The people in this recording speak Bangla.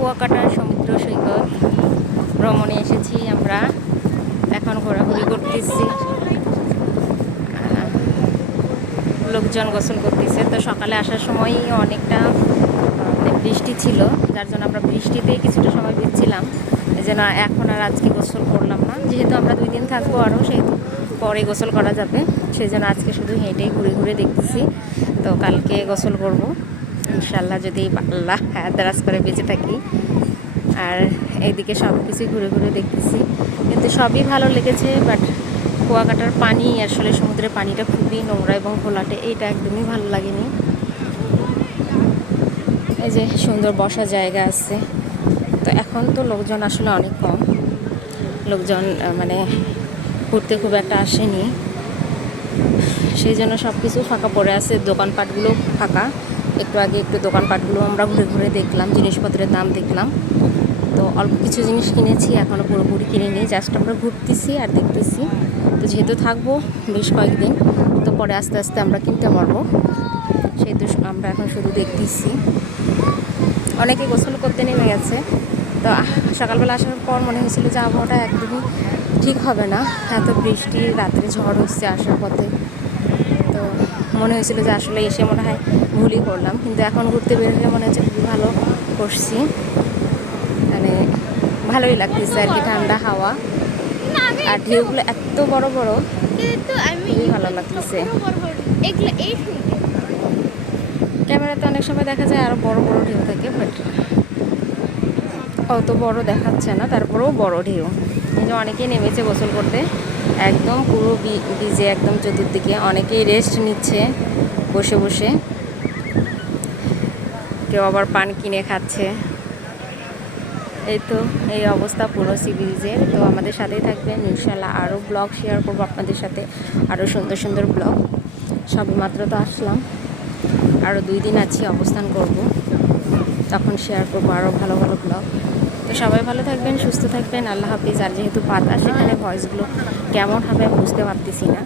কুয়াকাটা সমুদ্র সৈকত ভ্রমণে এসেছি আমরা। এখন ঘোরাঘুরি করতেছি, লোকজন গোসল করতেছে। তো সকালে আসার সময়ই অনেকটা বৃষ্টি ছিল, যার জন্য আমরা বৃষ্টিতে কিছুটা সময় ভিজছিলাম। এই জন্য এখন আর আজকে গোসল করলাম না, যেহেতু আমরা 2 দিন থাকবো আরও, সেহেতু পরে গোসল করা যাবে। সেই জন্য আজকে শুধু হেঁটেই ঘুরে ঘুরে দেখতেছি। তো কালকে গোসল করব ইনশাল্লাহ, যদি আল্লাহ দারাজ করে বেঁচে থাকি। আর এইদিকে সব কিছুই ঘুরে ঘুরে দেখতেছি, কিন্তু সবই ভালো লেগেছে। বাট কুয়াকাটার পানি, আসলে সমুদ্রের পানিটা খুবই নোংরা এবং ঘোলাটে, এইটা একদমই ভালো লাগেনি। এই যে সুন্দর বসার জায়গা আছে। তো এখন তো লোকজন আসলে অনেক কম, লোকজন মানে ঘুরতে খুব একটা আসেনি, সেই জন্য সব কিছু ফাঁকা পড়ে আছে। দোকানপাটগুলো ফাঁকা। একটু আগে একটু দোকানপাটগুলো আমরা ঘুরে ঘুরে দেখলাম, জিনিসপত্রের দাম দেখলাম। তো অল্প কিছু জিনিস কিনেছি, এখনও পুরোপুরি কিনিনি, জাস্ট আমরা ঘুরতেছি আর দেখতেছি। তো যেহেতু থাকবো বেশ কয়েকদিন, তো পরে আস্তে আস্তে আমরা কিনতে পারবো, সেহেতু আমরা এখন শুধু দেখতেছি। অনেকে গোসল করতে নেমে গেছে। তো সকালবেলা আসার পর মনে হয়েছিল যে আবহাওয়াটা একদমই ঠিক হবে না, এত বৃষ্টি, রাত্রে ঝড় হচ্ছে আসার পথে। তো মনে হয়েছিল যে আসলে এসে মনে হয় ভুলই করলাম, কিন্তু এখন ঘুরতে বের হয়ে মনে হচ্ছে খুবই ভালো করছি। মানে ভালোই লাগতেছে আর কি, ঠান্ডা হাওয়া আর ঢেউগুলো এত বড় বড়, খুবই ভালো লাগতেছে। ক্যামেরাতে অনেক সময় দেখা যায় আরও বড় বড় ঢেউ থাকে, বাট অত বড় দেখাচ্ছে না, তারপরেও বড় ঢেউ। এই যে অনেকেই নেমেছে গোসল করতে, একদম পুরো বিজে, একদম চতুর্দিকে। অনেকেই রেস্ট নিচ্ছে বসে বসে, কেউ আবার পান কিনে খাচ্ছে। এই তো এই অবস্থা পুরো সি বিচের। তো আমাদের সাথেই থাকবেন ইনশাল্লাহ, আরও ব্লগ শেয়ার করবো আপনাদের সাথে, আরও সুন্দর সুন্দর ব্লগ। সবে মাত্র তো আসলাম, আরও 2 দিন আছি, অবস্থান করব, তখন শেয়ার করবো আরও ভালো ভালো ব্লগ। তো সবাই ভালো থাকবেন, সুস্থ থাকবেন, আল্লাহ হাফিজ। আর যেহেতু বাতাস, সেখানে ভয়েসগুলো কেমন হবে বুঝতে পারতেছি না।